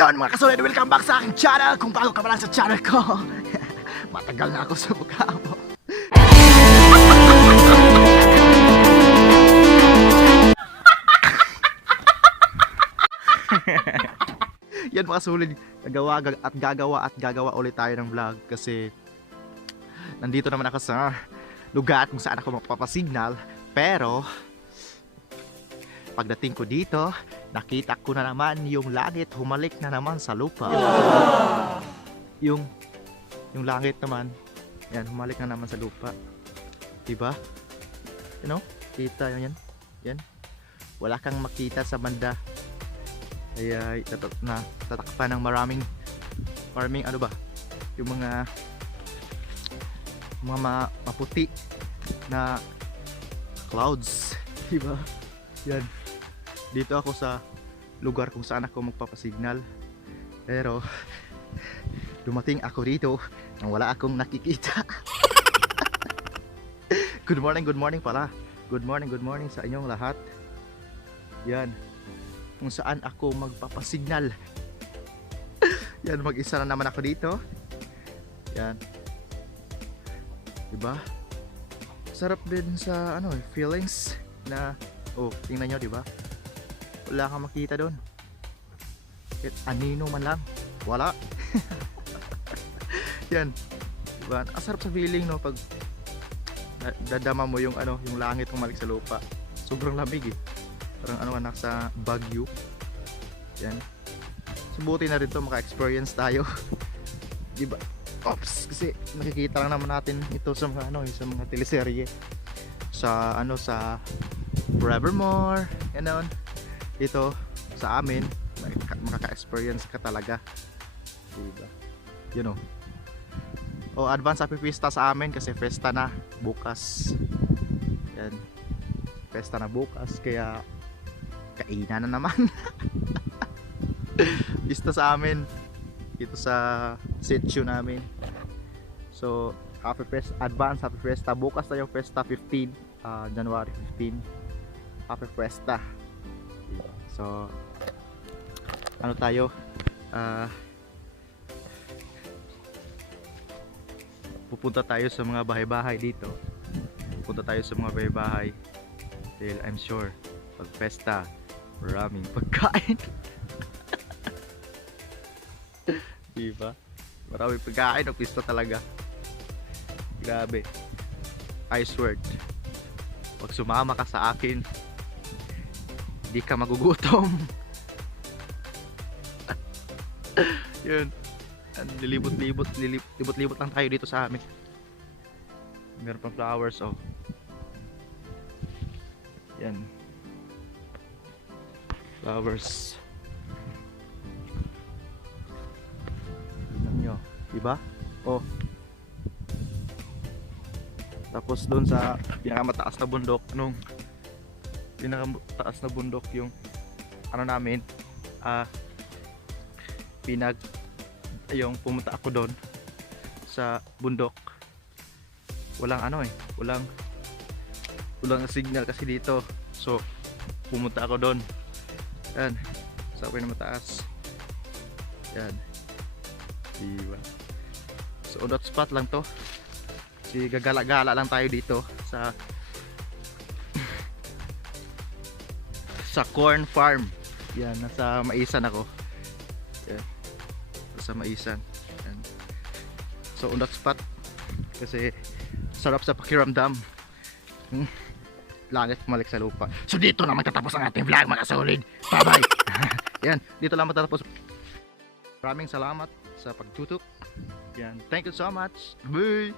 Yan mga kasolid, welcome back sa aking channel. Kung bago ka pa lang sa channel ko, matagal na ako sa mukha mo. Yan mga kasolid, gagawa ulit tayo ng vlog. Kasi nandito naman ako sa lugar kung saan ako magpapasignal. Pero pagdating ko dito, nakita ko na naman yung langit humalik na naman sa lupa. Yung langit naman, yan, humalik na naman sa lupa. Diba? You know? Kita yan. Yan. Wala kang makita sa banda. Ay tatakpan ng maraming ano ba? Yung mga maputi na clouds. Diba? Yan. Dito ako sa lugar kung saan ako magpapasignal. Pero dumating ako dito nang wala akong nakikita. Good morning pala. Good morning sa inyong lahat. Yan. Kung saan ako magpapasignal. Yan, mag-isa na naman ako dito. Yan. Diba? Sarap din sa feelings na tingnan nyo, diba? Wala kang makita doon. Kahit anino man lang, wala. Yan. Diba? Ang sarap sa feeling, no, pag dadama mo yung langit humalik sa lupa. Sobrang lamig eh. Parang anak sa Baguio. Yan. Subuti na rin to, maka-experience tayo. Diba? Ops, kasi nakikita lang naman natin ito sa mga sa mga teleserye. Sa sa Forevermore, ganon. Dito sa amin, makaka-experience ka talaga. Diba? You know. Advance happy fiesta sa amin kasi festa na bukas. Yan. Festa na bukas, kaya kainan na naman. Fiesta sa amin dito sa sitio namin. So, advance happy fiesta. Bukas na yung Fiesta 15, January 15. Happy Fiesta. So, tayo? Pupunta tayo sa mga bahay-bahay dito. Pupunta tayo sa mga bahay-bahay. Dahil I'm sure, pag festa, maraming pagkain. Diba? Maraming pagkain, ang pista talaga. Grabe. I swear, pag sumama ka sa akin, hindi ka magugutom. Yun. Libot-libot lang tayo dito sa amin. Meron pang flowers, yan. Flowers. Tingnan nyo, diba? Tapos doon sa pinakamataas na bundok, pinakamataas na bundok yung namin, yung pumunta ako doon sa bundok. Walang walang signal kasi dito. So pumunta ako doon. Yan, sa pinakamataas. Yan. Diba? So on that spot lang to. Gagala-gala lang tayo dito sa corn farm. Yan, nasa Maisan ako. Yan. Sa Maisan. Yan. So on that spot kasi sarap sa pakiramdam. Langit humalik sa lupa. So dito na magtatapos ang ating vlog, mga solid. Bye bye. Yan, dito lang matatapos. Maraming salamat sa pagtutok. Yan, thank you so much. Bye.